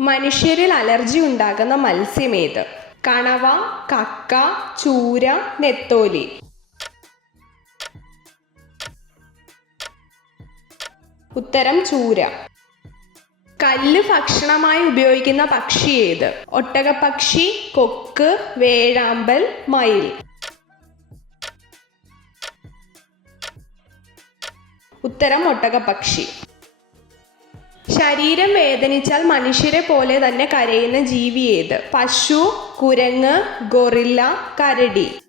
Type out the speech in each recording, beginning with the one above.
മനുഷ്യരിൽ അലർജി ഉണ്ടാകുന്ന മത്സ്യമേത്? കണവ, കക്ക, ചൂര, നെത്തോലി. ഉത്തരം ചൂര. കല്ല് ഭക്ഷണമായി ഉപയോഗിക്കുന്ന പക്ഷി ഏത്? ഒട്ടകപ്പക്ഷി, കൊക്ക്, വേഴാമ്പൽ, മയിൽ. ഉത്തരം ഒട്ടകപ്പക്ഷി. ശരീരം വേദനിച്ചാൽ മനുഷ്യരെ പോലെ തന്നെ കരയുന്ന ജീവി ഏത്? പശു, കുരങ്ങ്, ഗൊറില്ല, കരടി.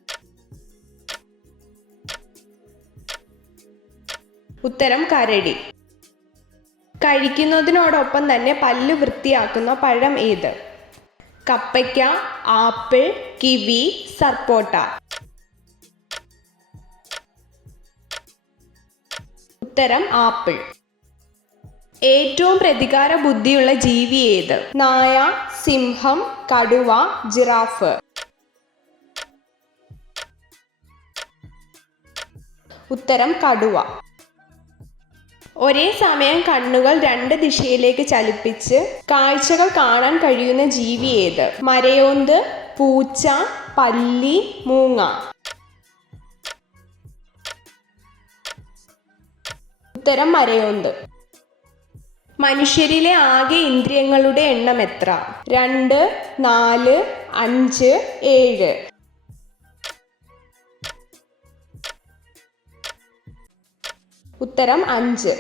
ഉത്തരം കരടി. കഴിക്കുന്നതിനോടൊപ്പം തന്നെ പല്ല് വൃത്തിയാക്കുന്ന പഴം ഏത്? കപ്പയ്ക്ക, ആപ്പിൾ, കിവി, സർപ്പോട്ട. ഉത്തരം ആപ്പിൾ. ഏറ്റവും പ്രതികാര ബുദ്ധിയുള്ള ജീവി ഏത്? നായ, സിംഹം, കടുവ, ജിറാഫ്. ഉത്തരം കടുവ. ഒരേ സമയം കണ്ണുകൾ രണ്ട് ദിശയിലേക്ക് ചലിപ്പിച്ച് കാഴ്ചകൾ കാണാൻ കഴിയുന്ന ജീവി ഏത്? മരയോന്ത്, പൂച്ച, പല്ലി, മൂങ്ങ. ഉത്തരം മരയോന്ത്. മനുഷ്യരിലെ ആകെ ഇന്ദ്രിയങ്ങളുടെ എണ്ണം എത്ര? 2, 4, 5, 7. ഉത്തരം 5.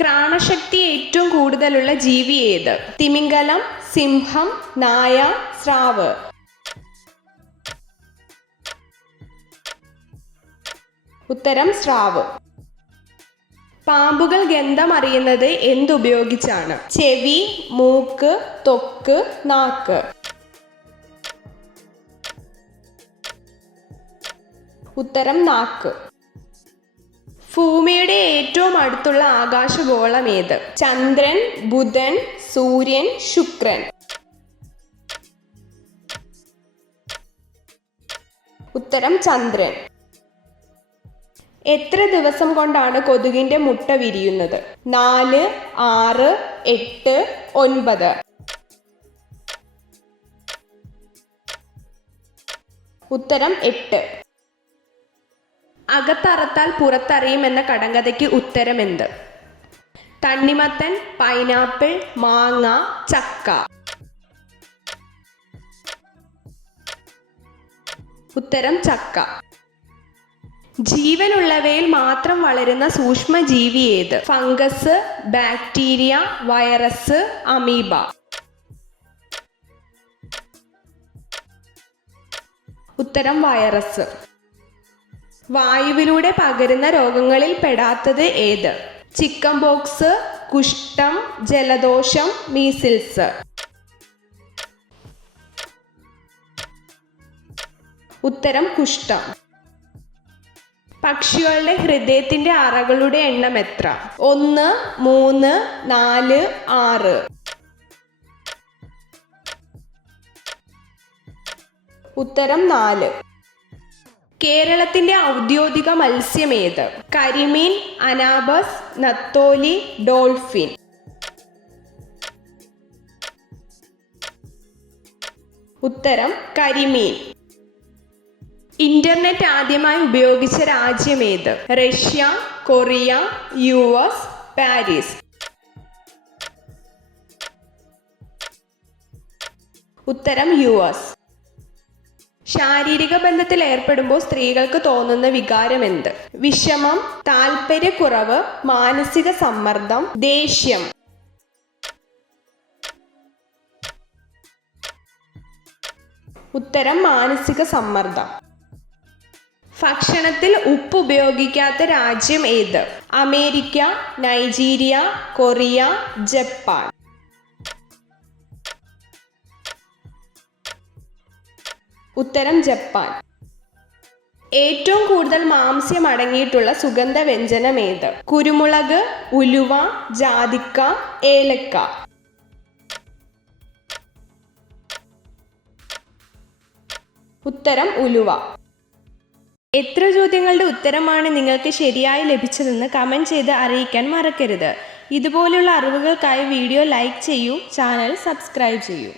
ഘ്രാണശക്തി ഏറ്റവും കൂടുതലുള്ള ജീവി ഏത്? തിമിംഗലം, സിംഹം, നായ, സ്രാവ്. ഉത്തരം സ്രാവ്. പാമ്പുകൾ ഗന്ധം അറിയുന്നത് എന്തുപയോഗിച്ചാണ്? ചെവി, മൂക്ക്, ത്വക്ക്, നാക്ക്. ഉത്തരം നാക്ക്. ഭൂമിയുടെ ഏറ്റവും അടുത്തുള്ള ആകാശഗോളം ഏത്? ചന്ദ്രൻ, ബുധൻ, സൂര്യൻ, ശുക്രൻ. ഉത്തരം ചന്ദ്രൻ. എത്ര ദിവസം കൊണ്ടാണ് കൊതുകിന്റെ മുട്ട വിരിയുന്നത്? 4, 6, 8, 9. ഉത്തരം 8. അകത്തറത്താൽ പുറത്തറിയും എന്ന കടങ്കഥയ്ക്ക് ഉത്തരം എന്ത്? തണ്ണിമത്തൻ, പൈനാപ്പിൾ, മാങ്ങ, ചക്ക. ഉത്തരം ചക്ക. ജീവനുള്ളവയിൽ മാത്രം വളരുന്ന സൂക്ഷ്മജീവി ഏത്? Fungus, bacteria, virus, amoeba. ഉത്തരം വൈറസ്. വായുവിലൂടെ പകരുന്ന രോഗങ്ങളിൽ പെടാത്തത് ഏത്? ചിക്കൻ പോക്സ്, കുഷ്ഠം, ജലദോഷം, മീസിൽസ്. ഉത്തരം കുഷ്ഠം. പക്ഷികളുടെ ഹൃദയത്തിന്റെ അറകളുടെ എണ്ണം എത്ര? 1, 3, 4, 6. ഉത്തരം 4. കേരളത്തിന്റെ ഔദ്യോഗിക മത്സ്യം ഏത്? കരിമീൻ, അനാബസ്, നത്തോലി, ഡോൾഫിൻ. ഉത്തരം കരിമീൻ. ഇന്റർനെറ്റ് ആദ്യമായി ഉപയോഗിച്ച രാജ്യം ഏത്? Russia, Korea, US, Paris. ഉത്തരം US. ശാരീരിക ബന്ധത്തിൽ ഏർപ്പെടുമ്പോൾ സ്ത്രീകൾക്ക് തോന്നുന്ന വികാരം എന്ത്? വിഷമം, താല്പര്യക്കുറവ്, മാനസിക സമ്മർദ്ദം, ദേഷ്യം. ഉത്തരം മാനസിക സമ്മർദ്ദം. ഭക്ഷണത്തിൽ ഉപ്പ് ഉപയോഗിക്കാത്ത രാജ്യം ഏത്? America, Nigeria, Korea, Japan. ഉത്തരം ജപ്പാൻ. ഏറ്റവും കൂടുതൽ മാംസ്യം അടങ്ങിയിട്ടുള്ള സുഗന്ധവ്യഞ്ജനം ഏത്? കുരുമുളക്, ഉലുവ, ജാതിക്ക, ഏലക്ക. ഉത്തരം ഉലുവ. എത്ര ചോദ്യങ്ങളുടെ ഉത്തരമാണ് നിങ്ങൾക്ക് ശരിയായി ലഭിച്ചതെന്ന് കമൻറ്റ് ചെയ്ത് അറിയിക്കാൻ മറക്കരുത്. ഇതുപോലുള്ള അറിവുകൾക്കായി വീഡിയോ ലൈക്ക് ചെയ്യൂ, ചാനൽ സബ്സ്ക്രൈബ് ചെയ്യൂ.